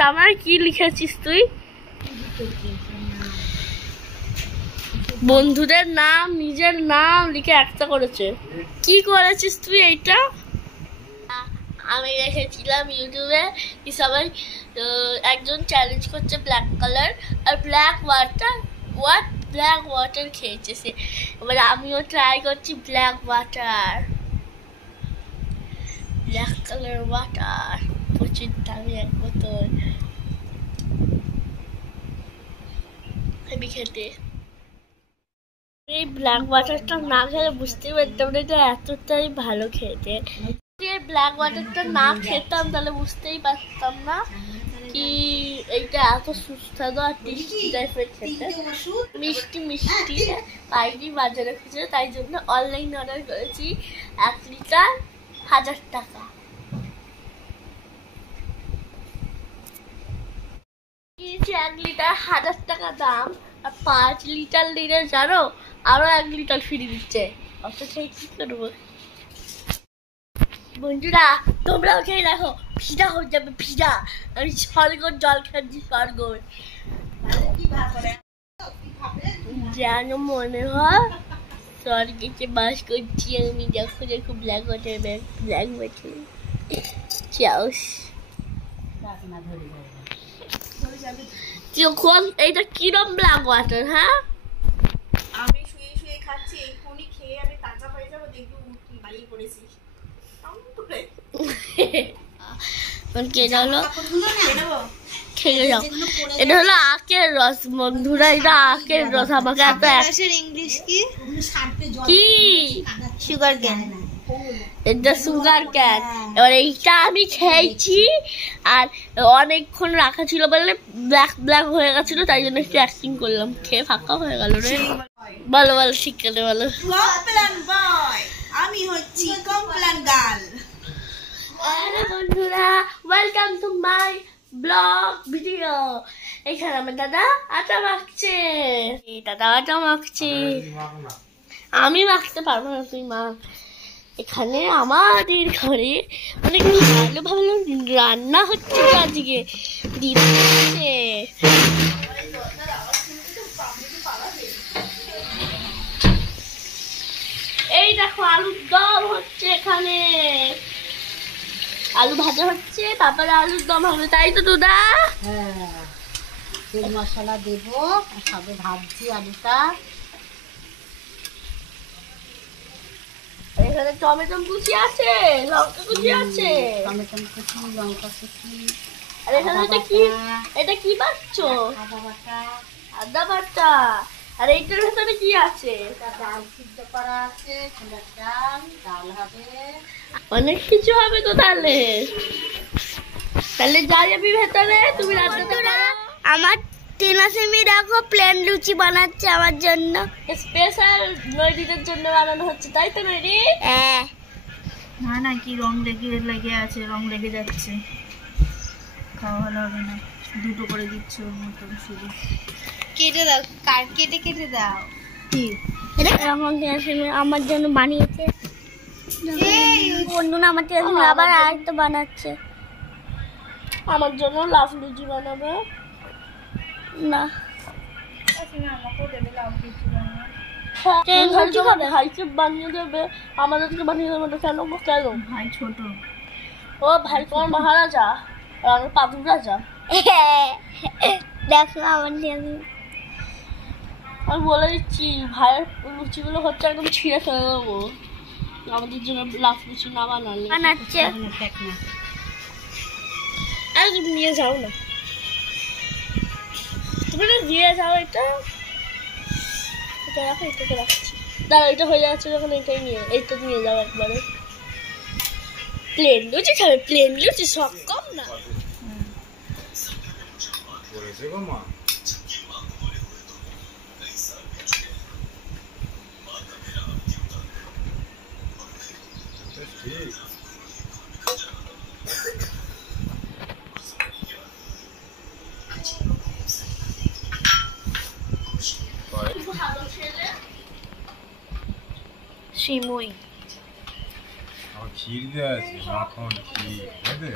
জামায় কি লিখেছিস তুই? বন্ধুদের নাম নিজের নাম লিখে একটা করেছে। কি করেছিস তুই এইটা? আমি দেখেছিলাম ইউটিউবে কি সবাই একজন চ্যালেঞ্জ করছে ব্ল্যাক কালার আর ব্ল্যাক ওয়াটার খেয়েছে সে। এবার আমিও ট্রাই করছি ব্ল্যাক কালার ওয়াটার। প্রচুর দামি এক বোতল খেতে। এই ব্ল্যাক ওয়াটারটা না খেলে বুঝতেই পারতাম না এটা এতটাই ভালো খেতে। ব্ল্যাক ওয়াটারটা না খেতাম তাহলে বুঝতেই পারতাম না কি এইটা এত সুস্বাদু আর টেস্টি টাইপের খেতে। মিষ্টি পাইনি বাজারে খুঁজে, তাই জন্য অনলাইন অর্ডার করেছি। 1 লিটার 1000 টাকা। কিনেছি 1 লিটার 1000 টাকা দাম, আর 5 লিটার নিলে জানো আরো 1 লিটার ফ্রি দিচ্ছে। অত সেই কি করবো বন্ধুরা, তোমরাও খেয়ে দেখো, ভিজা হয়ে যাবে ভিজা। আমি স্বর্গর জল খাচ্ছি, স্বর্গর যেন মনে হয় স্বর্গেতে বাস করছি আমি। দেখো দেখো ব্ল্যাক ওয়াটার চাউস। এইটা কিরম ব্ল্যাক ওয়াটার? হ্যাঁ আমি শুয়ে শুয়ে খাচ্ছি, এক্ষুনি খেয়ে আমি তাজা হয়ে যাবো, দেখবি বাড়ি পড়েছিস। এটা হলো আখের রস বন্ধুরা, এটা আখের রস। আমাকে ইংলিশ কি? Sugar cane. এটা সুগার ক্যান। এবার এইটা আমি খেয়েছি আর অনেকক্ষণ রাখা ছিল বলে ব্ল্যাক হয়ে গেছিল, তাই জন্য একটু অ্যাক্টিং করলাম। খেয়ে ফাঁকা হয়ে গেল রে। বলো ঠিক করে বলো। কমপ্লেন বয়, আমি হচ্ছি কমপ্লেন গার্ল। আরে বন্ধুরা, welcome to my blog video. এখানে আমার দাদা আটা মাখছে। আমি মাখতে পারবো না, তুই মাখ। এখানে আমাদের ঘরে অনেক ভালো ভালো রান্না হচ্ছে আজকে। দিচ্ছে এই দেখো আলুর দম হচ্ছে এখানে। আলু ভাজা হচ্ছে, তারপরে আলুর দম হবে, তাই তো দাদা? হ্যাঁ, তেল মশলা দেবো, সবে ভাজছি আলুটা। এখানে টমেটো কুচি আছে, লঙ্কা কুচি আছে, টমেটো কুচি, লঙ্কা কুচি। আর এখানে এটা কি বাটছো? আদা বাটা। আর এইটার ভেতরে কি আছে? ডাল সিদ্ধ করা আছে, ছোলার ডাল হবে, অনেক কিছু হবে তো। তাহলে যা যাবি ভেতরে, তুমি রান্না করো। আমার টিনা সেমি দেখো প্লেন লুচি বানাচ্ছে আমার জন্য। স্পেশাল নৈরিদের জন্য বানানো হচ্ছে, তাই তো নৈরি? হ্যাঁ। না কি রং লেগে আছে, রং লেগে যাচ্ছে, খাওয়া ভালো হবে না। দুটো করে দিচ্ছ ওর মতো শুধু। কেটে দাও, কেটে দাও। কি এরকম টিনা সেমি আমার জন্য বানিয়েছে। বন্ধু না আমার টিনা সেমি আবার আরেকটা বানাচ্ছে। আমার জন্য লাভ লুচি বানাবে না? বানিয়ে দেবে, আমাদেরকে বানিয়ে দেবে না কেন? ভাই ছোট। ও ভাই তোমার মহারাজা আর আমি পাদু রাজা। দেখো আমার আমি বলে দিচ্ছি, ভাইয়ের লুচিগুলো হচ্ছে একদম ছিঁড়ে ফেলে দেবো আমাদের জন্য লাভ লুচি না বানালে। বানাচ্ছে। আর তুমি নিয়ে যাও না, তুমি দিয়ে যাও। এটা রাখো, এটাকে রাখছি। দাঁড়া, এটা হয়ে যাচ্ছে যখন এইটা নিয়ে যাও একবারে। প্লেন লুচি খাবে? প্লেন লুচি সব কম না। সিমুই। ক্ষীর দেওয়া আছে, মাখন ক্ষীর, বুঝলে?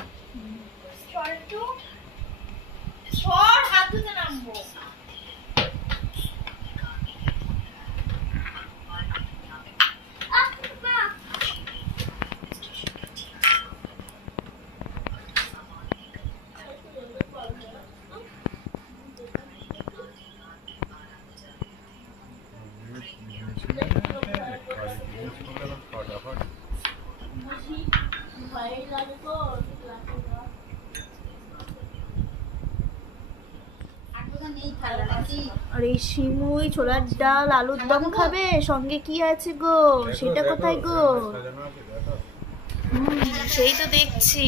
হাত ধুতে নামবো। আর এই সিমুই, ছোলার ডাল, আলুর দম খাবে, সঙ্গে কি আছে গো? সেটা কোথায় গো? সেই তো দেখছি,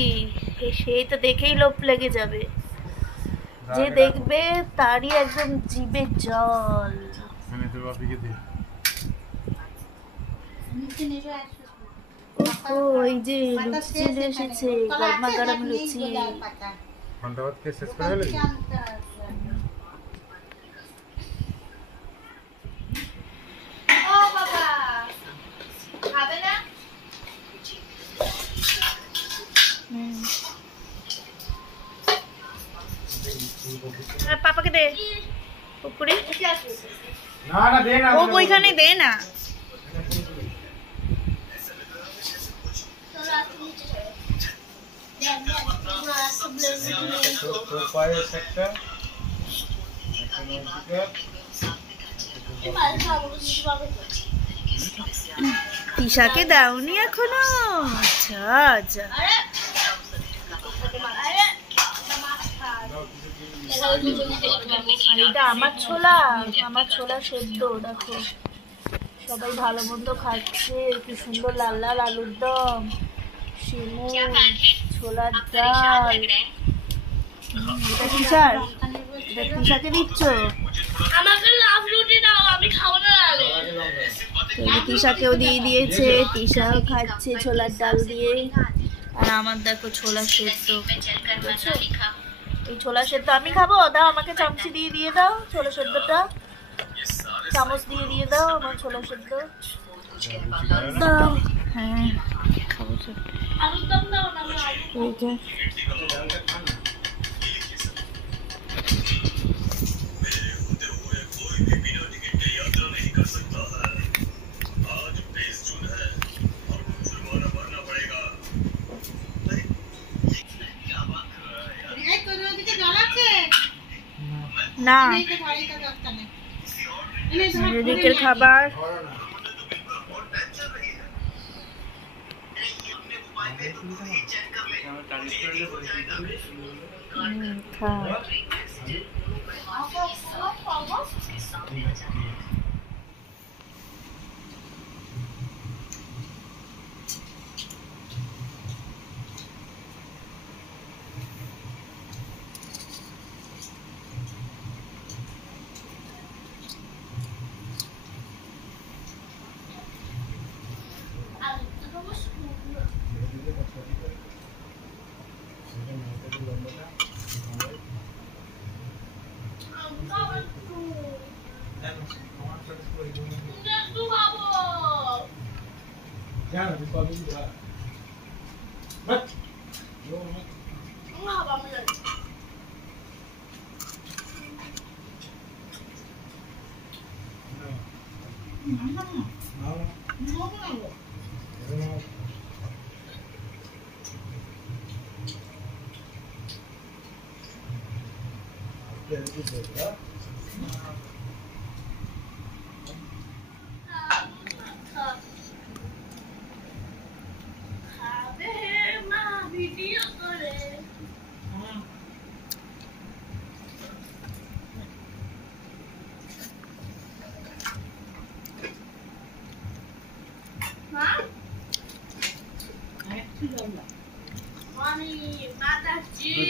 সেই তো দেখেই লোভ লেগে যাবে। যে দেখবে তারই একদম জিভে জল। ওই যে লুচি চলে এসেছে, গরমা গরম লুচি। শেষ করে ফেলে পাপাকে দে পুকুরে। না দে না, ও ওইখানে দে না। তিশাকে দাওনি এখনো? আচ্ছা আচ্ছা। আর এটা আমার ছোলা, আমার ছোলা সেদ্ধ। দেখো সবাই ভালো মন্দ খাচ্ছে, কি সুন্দর লাল লাল আলুর দম, সিমুই, ছোলার ডাল। এটা তিশার, এটা তিশাকে দিচ্ছ? আমাকে লাভ রুটি দাও, আমি খাবো না। তিশাকেও দিয়ে দিয়েছে, তিশাও খাচ্ছে ছোলার ডাল দিয়ে। আর আমার দেখো ছোলা সেদ্ধ। এই ছোলা সেদ্ধ আমি খাবো? দাও আমাকে চামচি দিয়ে দাও ছোলা সেদ্ধটা, চামচ দিয়ে দাও আমার ছোলা সেদ্ধ দাও। হ্যাঁ খাবো। আলুর দম দাও না। না এদিকের খাবার খা।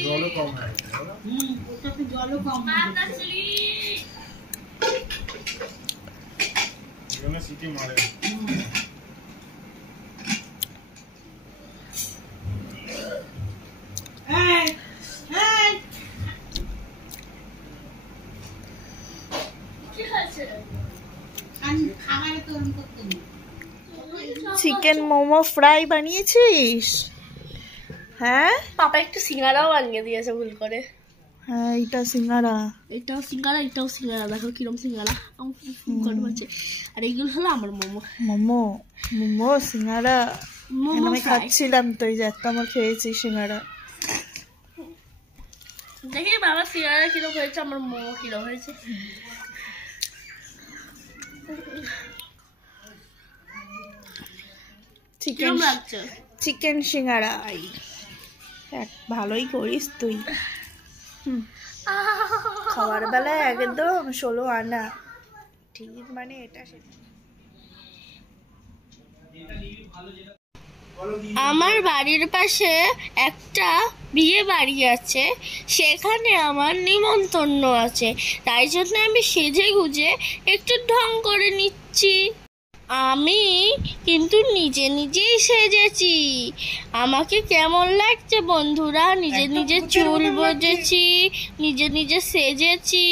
জলও কম হয়, জলও কম সিটি মারে। খাবারে তো করতে নেই। চিকেন মোমো ফ্রাই বানিয়েছিস? হ্যাঁ পাপা একটু সিঙ্গারাও বানিয়ে দিয়েছে ভুল করে। হ্যাঁ এইটা সিঙ্গারা। এটাও সিঙ্গারা, এটাও সিঙ্গারা, দেখো কিরম সিঙ্গারা আমার খুব গরম আছে। আর এইগুলো হলো আমার মোমো। মোমো মোমো সিঙ্গারা মোমো আমি ফ্রাই। খাচ্ছিলাম তো, এই যে একটা আমার খেয়েছি সিঙ্গারা। দেখি বাবা সিঙ্গারা কিরম হয়েছে, আমার মোমো কিরম হয়েছে। চিকেন কিরম লাগছে? চিকেন সিঙ্গারা ভালোই করিস তুই। খাওয়ার বেলায় একদম 16 আনা ঠিক, মানে এটা সেটা। আমার বাড়ির পাশে একটা বিয়ে বাড়ি আছে, সেখানে আমার নিমন্ত্রণ আছে, তাই জন্য আমি সেজে গুজে একটু ঢং করে নিচ্ছি। আমি কিন্তু নিজে নিজেই সেজেছি। আমাকে কেমন লাগছে বন্ধুরা? নিজে নিজে চুল বেঁধেছি, নিজে নিজে সেজেছি।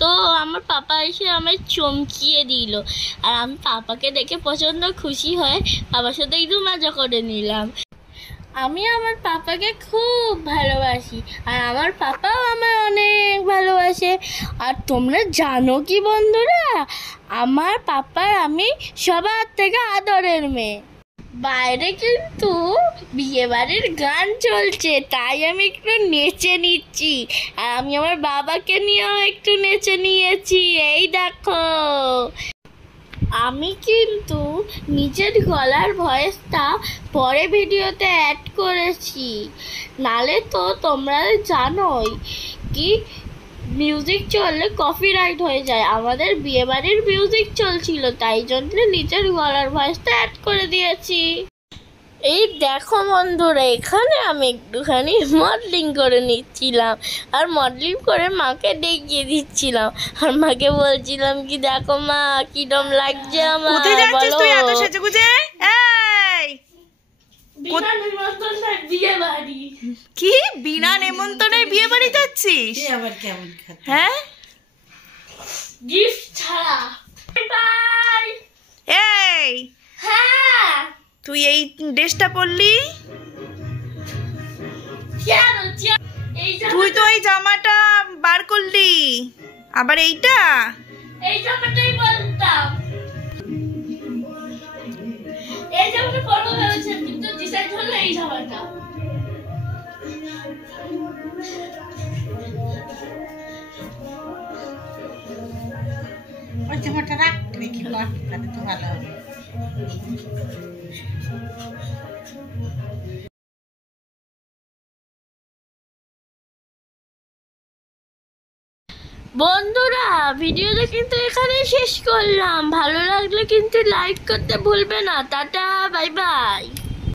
তো আমার পাপা এসে আমায় চমকিয়ে দিল, আর আমি পাপাকে দেখে প্রচণ্ড খুশি হয়ে বাবার সাথে একটু মজা করে নিলাম। আমি আমার পাপাকে খুব ভালোবাসি, আর আমার পাপাও আমায় অনেক ভালোবাসে। আর তোমরা জানো কি বন্ধুরা, আমার পাপার আমি সবার থেকে আদরের মেয়ে। বাইরে কিন্তু বিয়েবাড়ির গান চলছে, তাই আমি একটু নেচে নিচ্ছি। আর আমি আমার বাবাকে নিয়েও একটু নেচে নিয়েছি, এই দেখো। আমি কিন্তু নিজের গলার ভয়েসটা পরে ভিডিওতে অ্যাড করেছি, নালে তো তোমরা জানোই কি মিউজিক চললে কপিরাইট হয়ে যায়। আমাদের বিয়েবাড়ির মিউজিক চলছিল, তাই জন্য নিজের গলার ভয়েসটা অ্যাড করে দিয়েছি। এই দেখো বন্ধুরা, এখানে আমি একটুখানি মডেলিং করে নিচ্ছিলাম, আর মডেলিং করে মাকে দেখিয়ে দিচ্ছিলাম, আর মাকে বলছিলাম কি দেখো মা কিরম লাগছে আমার। কোথায় যাচ্ছিস বলো। তুই এত সেজেগুজে? এই বিনা নিমন্ত্রণে বিয়ে বাড়ি। কি বিনা নেমন্তন্নে বিয়ে বাড়ি যাচ্ছিস? আবার কেমন খাতে? হ্যাঁ গিফট ছাড়া। বাই। এই হ্যাঁ তুই এই ড্রেসটা পরলি, কেন? এই তুই তো এই জামাটা বার করলি, আবার এইটা। এই জামাটাই বলতাম, এই জামাটা পরবো ভেবেছিলাম, কিন্তু ডিসাইড হলো এই জামাটা। ওই জামাটা রাখ, রেখে রাখ, তাহলে তো ভালো হবে। বন্ধুরা ভিডিওটা কিন্তু এখানেই শেষ করলাম। ভালো লাগলে কিন্তু লাইক করতে ভুলবে না। Tata, bye bye.